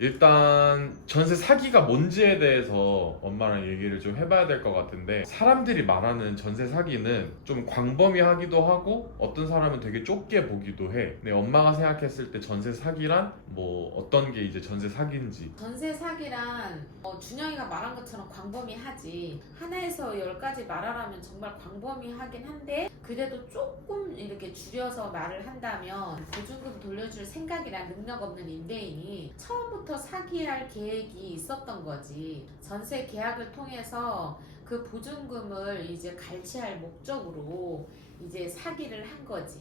일단 전세 사기가 뭔지에 대해서 엄마랑 얘기를 좀 해봐야 될 것 같은데, 사람들이 말하는 전세 사기는 좀 광범위하기도 하고 어떤 사람은 되게 좁게 보기도 해. 근데 엄마가 생각했을 때 전세 사기란 뭐 어떤 게 이제 전세 사기인지. 전세 사기란 준영이가 말한 것처럼 광범위하지. 하나에서 10가지 말하라면 정말 광범위하긴 한데, 그래도 조금 이렇게 줄여서 말을 한다면, 보증금 돌려줄 생각이란 능력 없는 임대인이 처음부터 사기할 계획이 있었던 거지. 전세 계약을 통해서 그 보증금을 이제 갈취할 목적으로 이제 사기를 한 거지.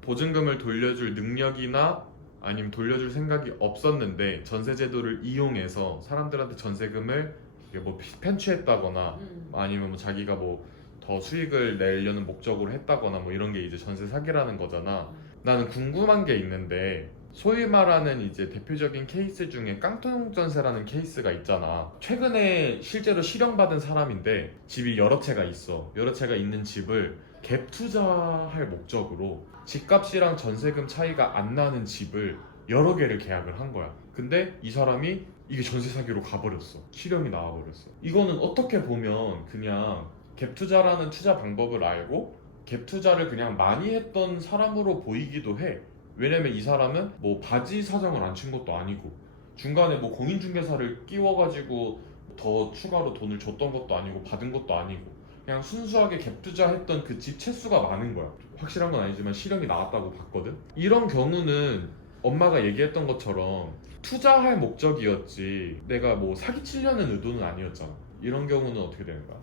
보증금을 돌려줄 능력이나 아니면 돌려줄 생각이 없었는데 전세 제도를 이용해서 사람들한테 전세금을 이게 뭐 편취했다거나 아니면 뭐 자기가 뭐 더 수익을 내려는 목적으로 했다거나 뭐 이런 게 이제 전세 사기라는 거잖아. 나는 궁금한 게 있는데, 소위 말하는 이제 대표적인 케이스 중에 깡통 전세라는 케이스가 있잖아. 최근에 실제로 실형받은 사람인데 집이 여러 채가 있어. 여러 채가 있는 집을 갭 투자할 목적으로 집값이랑 전세금 차이가 안 나는 집을 여러 개를 계약을 한 거야. 근데 이 사람이 이게 전세 사기로 가버렸어. 실형이 나와버렸어. 이거는 어떻게 보면 그냥 갭 투자라는 투자 방법을 알고 갭 투자를 그냥 많이 했던 사람으로 보이기도 해. 왜냐면 이 사람은 뭐 바지 사정을 안 친 것도 아니고 중간에 뭐 공인중개사를 끼워가지고 더 추가로 돈을 줬던 것도 아니고 받은 것도 아니고 그냥 순수하게 갭 투자했던 그 집 채수가 많은 거야. 확실한 건 아니지만 실형이 나왔다고 봤거든. 이런 경우는 엄마가 얘기했던 것처럼 투자할 목적이었지 내가 뭐 사기치려는 의도는 아니었잖아. 이런 경우는 어떻게 되는 거야?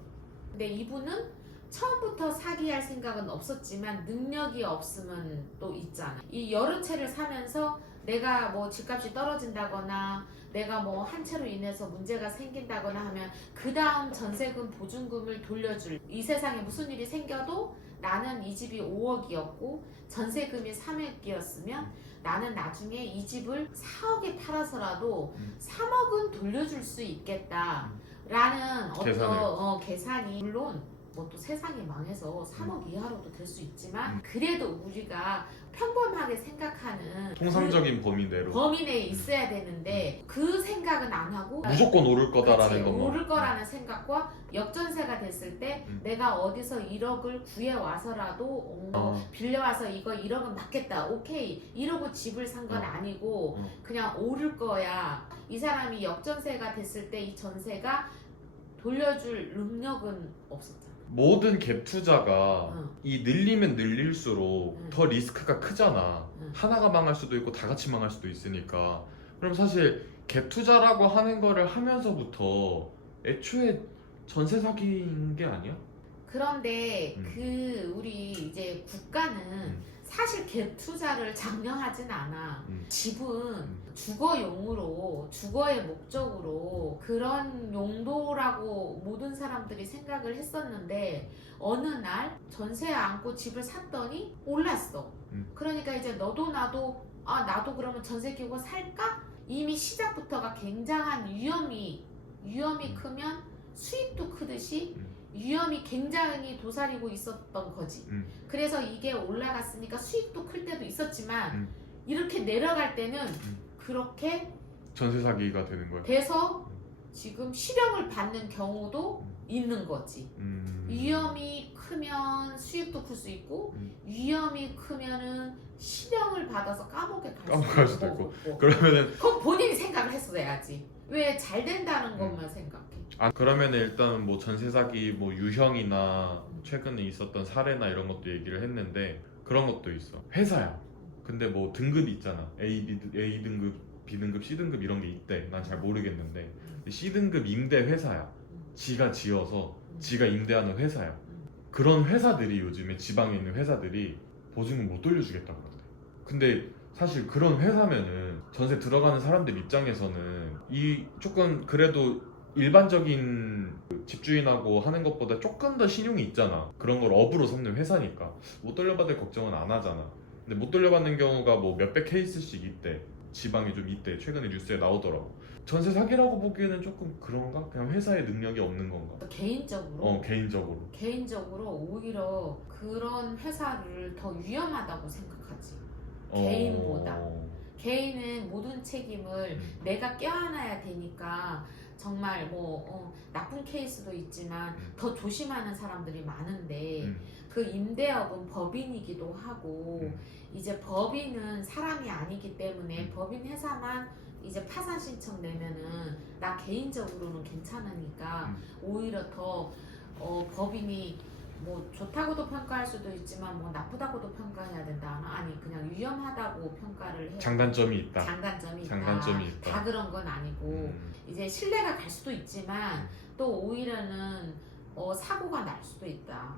근데 이분은 처음부터 사기할 생각은 없었지만 능력이 없으면 또 있잖아. 이 여러 채를 사면서 내가 뭐 집값이 떨어진다거나 내가 뭐 한 채로 인해서 문제가 생긴다거나 하면 그 다음 전세금 보증금을 돌려줄, 이 세상에 무슨 일이 생겨도 나는 이 집이 5억이었고 전세금이 3억이었으면 나는 나중에 이 집을 4억에 팔아서라도 3억은 돌려줄 수 있겠다 라는 어떤 계산이, 물론 뭐 또 세상이 망해서 3억 이하로도 될 수 있지만 그래도 우리가 평범하게 생각하는 통상적인 범위 내로 범위 내에 있어야 되는데 그 생각은 안 하고 무조건 오를 거다라는 그치, 것만. 오를 거라는 생각과 역전세가 됐을 때 내가 어디서 1억을 구해 와서라도 빌려와서 이거 1억은 받겠다, 오케이, 이러고 집을 산 건 아니고 그냥 오를 거야. 이 사람이 역전세가 됐을 때 이 전세가 돌려줄 능력은 없었잖아. 모든 갭 투자가 이 늘리면 늘릴수록 더 리스크가 크잖아. 하나가 망할 수도 있고 다 같이 망할 수도 있으니까. 그럼 사실 갭 투자라고 하는 거를 하면서부터 애초에 전세 사기인 게 아니야? 그런데 그 우리 이제 국가는 사실 갭 투자를 장려하진 않아. 집은 주거용으로, 주거의 목적으로 그런 용도라고 모든 사람들이 생각을 했었는데 어느 날 전세 안고 집을 샀더니 올랐어. 그러니까 이제 너도 나도 나도 그러면 전세 끼고 살까? 이미 시작부터가 굉장한 위험이 크면 수익도 크듯이 위험이 굉장히 도사리고 있었던 거지. 그래서 이게 올라갔으니까 수익도 클 때도 있었지만 이렇게 내려갈 때는 그렇게 전세 사기가 되는 거야. 돼서 지금 실형을 받는 경우도 있는 거지. 위험이 크면 수익도 클 수 있고 위험이 크면은 실형을 받아서 감옥에 갈 수도 있고. 그러면은 그건 본인이 생각을 했어야지. 왜 잘 된다는 것만 생각해. 그러면 일단 뭐 전세 사기 뭐 유형이나 최근에 있었던 사례나 이런 것도 얘기를 했는데, 그런 것도 있어. 회사야. 근데 뭐 등급이 있잖아. A 등급, B 등급, C 등급 이런 게 있대. 난 잘 모르겠는데 C 등급 임대 회사야. 지가 지어서 지가 임대하는 회사야. 그런 회사들이 요즘에 지방에 있는 회사들이 보증금 못 돌려주겠다 그러대. 근데 사실 그런 회사면은 전세 들어가는 사람들 입장에서는 이 조금 그래도 일반적인 집주인하고 하는 것보다 조금 더 신용이 있잖아. 그런 걸 업으로 삼는 회사니까 못 돌려받을 걱정은 안 하잖아. 근데 못 돌려받는 경우가 뭐 몇백 케이스씩 있대. 지방에 좀 있대. 최근에 뉴스에 나오더라고. 전세 사기라고 보기에는 조금 그런가? 그냥 회사의 능력이 없는 건가? 개인적으로 개인적으로 오히려 그런 회사를 더 위험하다고 생각하지. 개인보다. 개인은 모든 책임을 내가 껴안아야 되니까 정말 나쁜 케이스도 있지만 더 조심하는 사람들이 많은데 그 임대업은 법인이기도 하고 이제 법인은 사람이 아니기 때문에 법인 회사만 이제 파산 신청 내면은 나 개인적으로는 괜찮으니까 오히려 더 법인이 뭐 좋다고도 평가할 수도 있지만 뭐 나쁘다고도 평가해야 된다. 아니 그냥 위험하다고 평가를 해야 장단점이 있다. 장단점이 있다. 다 그런 건 아니고 이제 신뢰가 갈 수도 있지만 또 오히려는 사고가 날 수도 있다.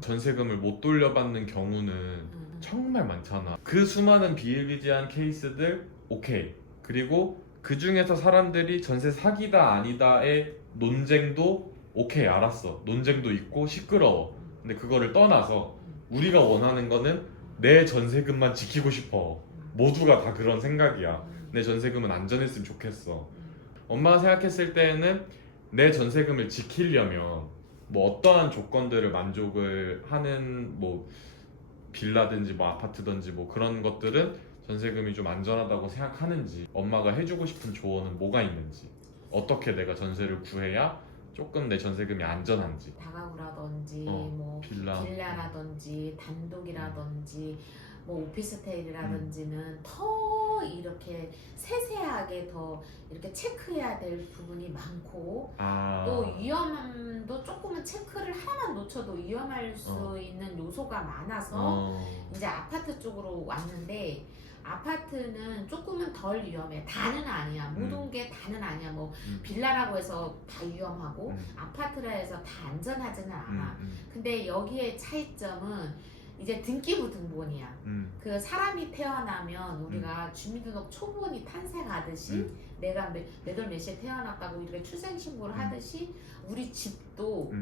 전세금을 못 돌려받는 경우는 정말 많잖아. 그 수많은 비일비재한 케이스들 오케이. 그리고 그 중에서 사람들이 전세 사기다 아니다의 논쟁도 오케이 알았어. 논쟁도 있고 시끄러워. 근데 그거를 떠나서 우리가 원하는 거는 내 전세금만 지키고 싶어. 모두가 다 그런 생각이야. 내 전세금은 안전했으면 좋겠어. 엄마가 생각했을 때는 내 전세금을 지키려면 뭐 어떠한 조건들을 만족을 하는 뭐 빌라든지 뭐 아파트든지 뭐 그런 것들은 전세금이 좀 안전하다고 생각하는지, 엄마가 해주고 싶은 조언은 뭐가 있는지, 어떻게 내가 전세를 구해야 조금 내 전세금이 안전한지. 다가구라든지 뭐 빌라라든지 단독이라든지 뭐 오피스텔이라든지는 더 이렇게 세세하게 더 이렇게 체크해야 될 부분이 많고 또 위험함도 조금은 체크를 하나만 놓쳐도 위험할 수 있는 요소가 많아서 이제 아파트 쪽으로 왔는데 아파트는 조금은 덜 위험해. 다는 아니야. 모든 게 다는 아니야. 뭐 빌라라고 해서 다 위험하고 아파트라 해서 다 안전하지는 않아. 근데 여기에 차이점은 이제 등기부 등본이야. 그 사람이 태어나면 우리가 주민등록 초본이 탄생하듯이 내가 몇 월 몇 시에 태어났다고 이렇게 출생신고를 하듯이 우리 집도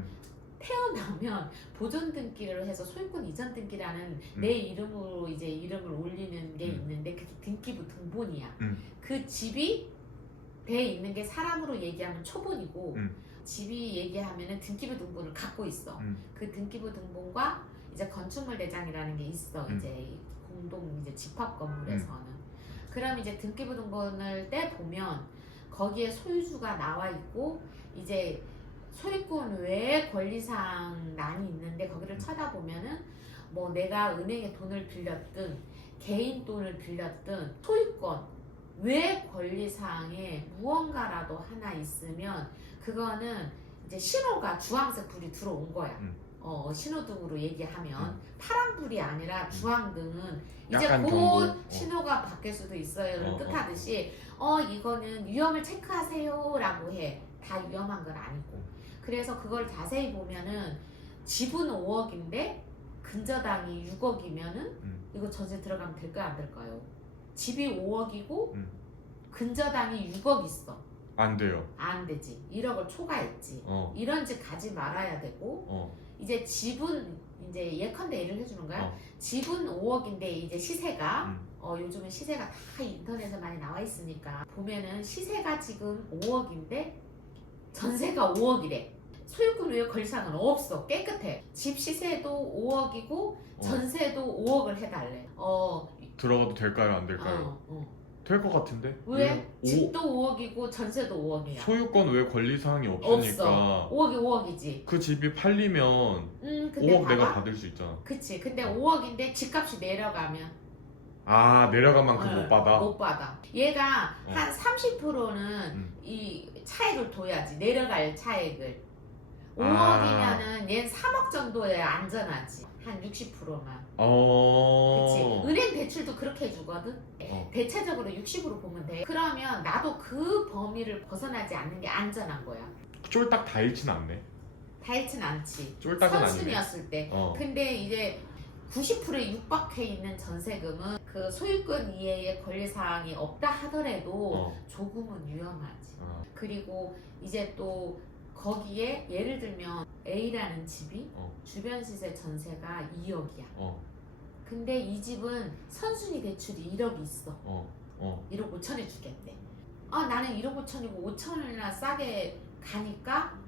태어나면 보존 등기를 해서 소유권 이전 등기라는 내 이름으로 이제 이름을 올리는 게 있는데 그게 등기부 등본이야. 그 집이 돼 있는 게 사람으로 얘기하면 초본이고 집이 얘기하면은 등기부 등본을 갖고 있어. 그 등기부 등본과 이제 건축물 대장이라는 게 있어. 이제 공동 이제 집합 건물에서는. 그럼 이제 등기부 등본을 떼 보면 거기에 소유주가 나와 있고 이제 소유권 외에 권리사항란이 있는데 거기를 쳐다보면은 뭐 내가 은행에 돈을 빌렸든 개인 돈을 빌렸든 소유권 외 권리사항에 무언가라도 하나 있으면 그거는 이제 신호가 주황색 불이 들어온 거야. 신호등으로 얘기하면 파란불이 아니라 주황등은 이제 곧 신호가 바뀔 수도 있어요를 뜻하듯이 이거는 위험을 체크하세요 라고 해. 다 위험한 건 아니고. 그래서 그걸 자세히 보면은 집은 5억인데 근저당이 6억이면은 이거 전세 들어가면 될까요 안 될까요? 집이 5억이고 근저당이 6억 있어. 안 돼요. 안 되지. 1억을 초과했지. 이런 집 가지 말아야 되고 이제 집은 이제 예컨대 예를 해주는 거야. 집은 5억인데 이제 시세가 요즘은 시세가 다 인터넷에 많이 나와 있으니까 보면은 시세가 지금 5억인데 전세가 5억이래. 소유권 외에 권리사항은 없어. 깨끗해. 집 시세도 5억이고 전세도 5억을 해달래. 들어가도 될까요 안 될까요? 될 것 같은데? 왜? 집도 5억이고 전세도 5억이야. 소유권 외 권리사항이 없으니까 없어. 5억이 5억이지. 그 집이 팔리면 근데 5억 봐봐. 내가 받을 수 있잖아. 그치. 근데 5억인데 집값이 내려가면 내려간 만큼 못 받아? 못 받아. 얘가 한 30%는 이 차액을 둬야지. 내려갈 차액을. 5억이면은 얘는 3억 정도에 안전하지. 한 60%만. 그치. 은행 대출도 그렇게 해주거든. 대체적으로 60으로 보면 돼. 그러면 나도 그 범위를 벗어나지 않는 게 안전한 거야. 쫄딱 다 잃지는 않네. 다 잃진 않지. 쫄딱은 아니네. 선순위였을 때. 근데 이제 90%에 육박해 있는 전세금은 그 소유권 이외의 권리사항이 없다 하더라도 조금은 위험하지. 그리고 이제 또 거기에 예를 들면 A라는 집이 주변 시세 전세가 2억이야. 근데 이 집은 선순위 대출이 1억이 있어. 1억 5천에 주겠대. 나는 1억 5천이고 5천이나 싸게 가니까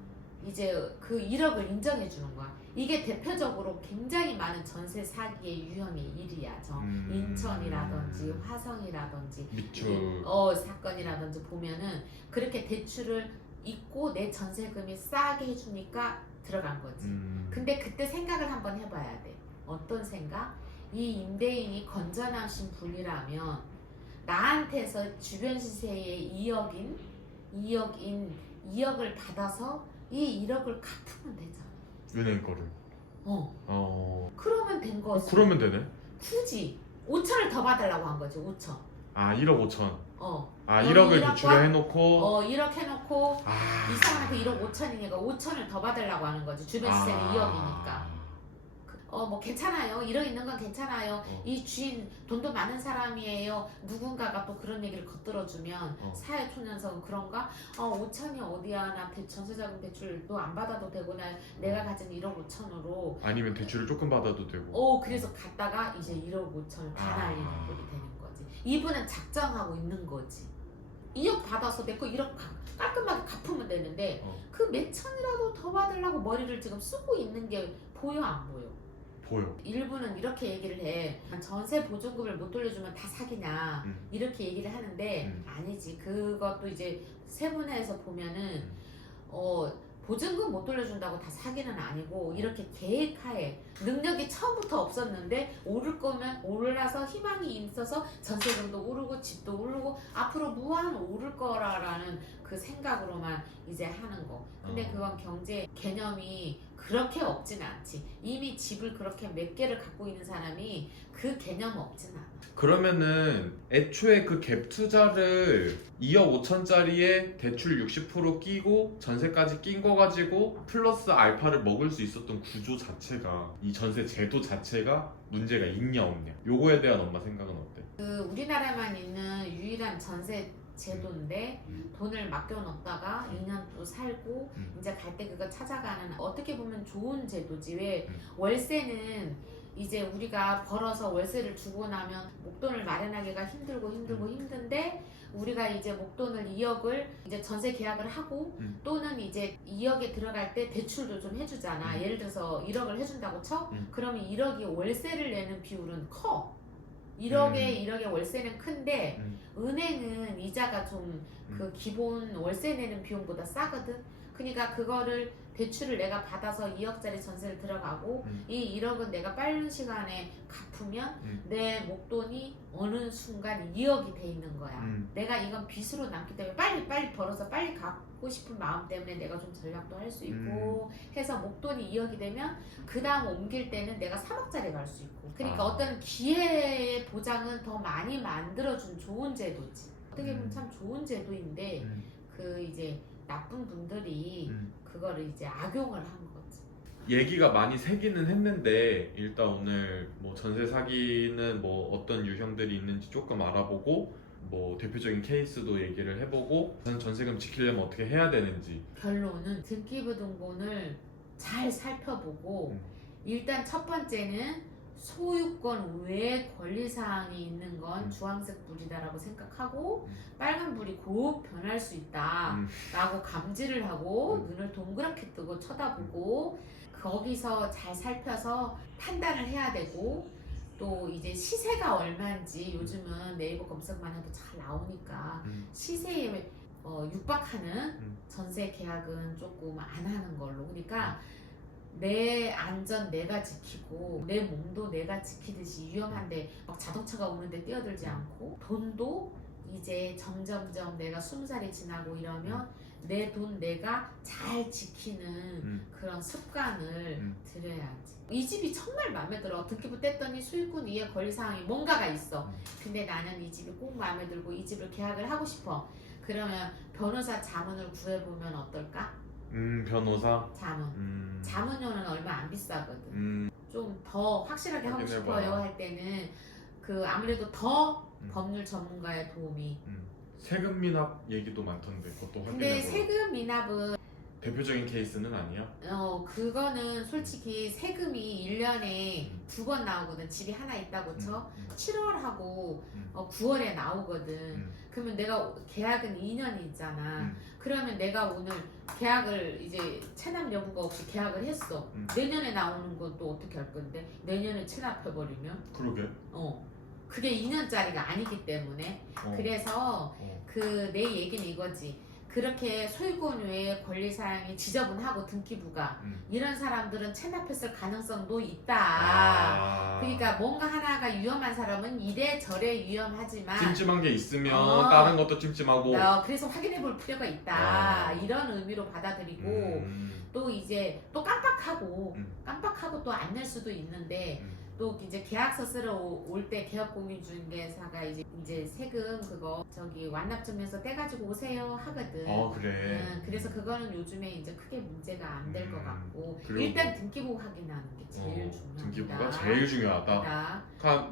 이제 그 1억을 인정해 주는 거야. 이게 대표적으로 굉장히 많은 전세 사기의 유형의 일이야. 인천이라든지 화성이라든지 미추 사건이라든지 보면은 그렇게 대출을 잊고 내 전세금이 싸게 해주니까 들어간 거지. 근데 그때 생각을 한번 해봐야 돼. 어떤 생각? 이 임대인이 건전하신 분이라면 나한테서 주변 시세의 2억을 받아서 이 1억을 갚으면 되잖아. 은행 거를. 그러면 된 거지. 그러면 되네. 굳이 5천을 더 받으려고 한 거지. 5천. 아 1억 5천. 아 여기 1억을 1억과 대출을 해놓고. 1억 해놓고 아. 이 사람한테 1억 5천이니까 5천을 더 받으려고 하는 거지. 주변 시세는 2억이니까. 뭐 괜찮아요. 1억 있는 건 괜찮아요. 이 주인 돈도 많은 사람이에요. 누군가가 또 그런 얘기를 걷들어주면 사회초년생은 그런가? 5천이 어디야? 나 전세자금 대출도 안 받아도 되고 내가 가진 1억 5천으로 아니면 대출을 조금 받아도 되고. 그래서 갔다가 이제 1억 5천을 다 날리는 꼴이 되는 거지. 이분은 작정하고 있는 거지. 2억 받아서 내 거 1억 깔끔하게 갚으면 되는데 그 몇 천이라도 더 받으려고 머리를 지금 쓰고 있는 게 보여 안 보여? 보여. 일부는 이렇게 얘기를 해. 전세 보증금을 못 돌려주면 다 사기냐 이렇게 얘기를 하는데 아니지. 그것도 이제 세분화해서 보면은 보증금 못 돌려준다고 다 사기는 아니고 이렇게 계획하에 능력이 처음부터 없었는데 오를 거면 올라서 희망이 있어서 전세금도 오르고 집도 오르고 앞으로 무한 오를 거라는 그 생각으로만 이제 하는 거. 근데 그건 경제 개념이 그렇게 없진 않지. 이미 집을 그렇게 몇 개를 갖고 있는 사람이 그 개념 없진 않아. 그러면은 애초에 그 갭 투자를 2억 5천짜리에 대출 60% 끼고 전세까지 낀 거 가지고 플러스 알파를 먹을 수 있었던 구조 자체가, 이 전세 제도 자체가 문제가 있냐 없냐, 요거에 대한 엄마 생각은 어때? 그 우리나라만 있는 유일한 전세 제도인데 돈을 맡겨놓다가 2년 또 살고 이제 갈 때 그거 찾아가는, 어떻게 보면 좋은 제도지. 왜 월세는 이제 우리가 벌어서 월세를 주고 나면 목돈을 마련하기가 힘든데 우리가 이제 목돈을 2억을 이제 전세 계약을 하고 또는 이제 2억에 들어갈 때 대출도 좀 해주잖아. 예를 들어서 1억을 해준다고 쳐? 그러면 1억이 월세를 내는 비율은 커. 1억의 월세는 큰데 은행은 이자가 좀 그 기본 월세 내는 비용보다 싸거든. 그러니까 그거를 대출을 내가 받아서 2억짜리 전세를 들어가고 이 1억은 내가 빠른 시간에 갚으면 내 목돈이 어느 순간 2억이 돼 있는 거야. 내가 이건 빚으로 남기 때문에 빨리 벌어서 빨리 갚고 싶은 마음 때문에 내가 좀 전략도 할 수 있고 해서 목돈이 2억이 되면 그 다음 옮길 때는 내가 3억짜리 갈 수 있고. 그러니까 어떤 기회의 보장은 더 많이 만들어준 좋은 제도지. 어떻게 보면 참 좋은 제도인데 그 이제 나쁜 분들이 그거를 이제 악용을 한 거지. 얘기가 많이 새기는 했는데 일단 오늘 뭐 전세 사기는 뭐 어떤 유형들이 있는지 조금 알아보고 뭐 대표적인 케이스도 얘기를 해보고 전세금 지키려면 어떻게 해야 되는지. 결론은 등기부등본을 잘 살펴보고 일단 첫 번째는 소유권 외에 권리사항이 있는 건 주황색 불이다라고 생각하고 빨간 불이 곧 변할 수 있다라고 감지를 하고 눈을 동그랗게 뜨고 쳐다보고 거기서 잘 살펴서 판단을 해야 되고, 또 이제 시세가 얼마인지 요즘은 네이버 검색만 해도 잘 나오니까 시세에 육박하는 전세 계약은 조금 안 하는 걸로. 그러니까 내 안전 내가 지키고 내 몸도 내가 지키듯이 위험한데 막 자동차가 오는데 뛰어들지 않고, 돈도 이제 점점점 내가 20살이 지나고 이러면 내 돈 내가 잘 지키는 그런 습관을 들여야지. 이 집이 정말 마음에 들어. 등기부 뗐더니 수익군 이해 권리사항이 뭔가가 있어. 근데 나는 이 집이 꼭 마음에 들고 이 집을 계약을 하고 싶어. 그러면 변호사 자문을 구해보면 어떨까? 변호사? 자문료는 얼마 안 비싸거든. 좀 더 확실하게 하고 싶어요 할 때는 그 아무래도 더 법률 전문가의 도움이. 세금 미납 얘기도 많던데 그것도 확인해보고. 근데 세금 미납은 대표적인 케이스는 아니야? 그거는 솔직히 세금이 1년에 2번 나오거든. 집이 하나 있다고 쳐. 7월하고 9월에 나오거든. 그러면 내가 계약은 2년이 있잖아. 그러면 내가 오늘 계약을 이제 체납 여부가 없이 계약을 했어. 내년에 나오는 건 또 어떻게 할 건데? 내년에 체납해버리면? 그러게. 그게 2년짜리가 아니기 때문에. 그래서 내 얘기는 이거지. 그렇게 소유권 외에 권리사항이 지저분하고 등기부가 이런 사람들은 체납했을 가능성도 있다. 그러니까 뭔가 하나가 위험한 사람은 이래저래 위험하지만 찜찜한 게 있으면 다른 것도 찜찜하고 그래서 확인해 볼 필요가 있다. 이런 의미로 받아들이고 또 이제 또 깜빡하고 또 안 낼 수도 있는데 또 이제 계약서 쓰러 올 때 개업공인중개사가 이제 세금 그거 저기 완납증에서 떼가지고 오세요 하거든. 그래. 그래서 그거는 요즘에 이제 크게 문제가 안 될 것 같고 그리고 일단 등기부 확인하는 게 제일 중요합니다. 등기부가 제일 중요하다.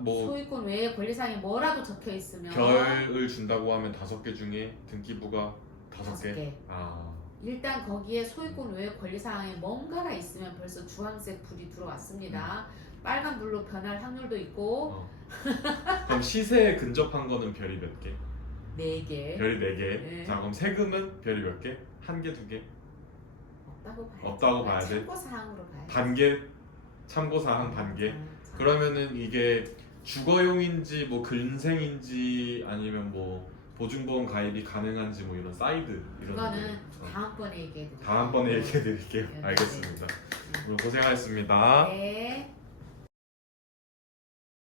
뭐 소유권 외에 권리사항이 뭐라도 적혀 있으면 별을 준다고 하면 5개 중에 등기부가 5개. 일단 거기에 소유권 외에 권리사항에 뭔가가 있으면 벌써 주황색 불이 들어왔습니다. 빨간 불로 변할 확률도 있고. 그럼 시세에 근접한 거는 별이 몇 개? 4개. 별이 4개. 네. 자, 그럼 세금은 별이 몇 개? 1개, 2개? 없다고 봐야 돼. 참고사항으로 봐야 돼. 반개? 참고사항 반개? 그러면은 이게 주거용인지 뭐 근생인지 아니면 뭐 보증보험 가입이 가능한지 뭐 이런 사이드 이런 그거는 다음번에 얘기해 드릴게요. 다음번에 얘기해 드릴게요. 알겠습니다. 오늘 고생하셨습니다. 네.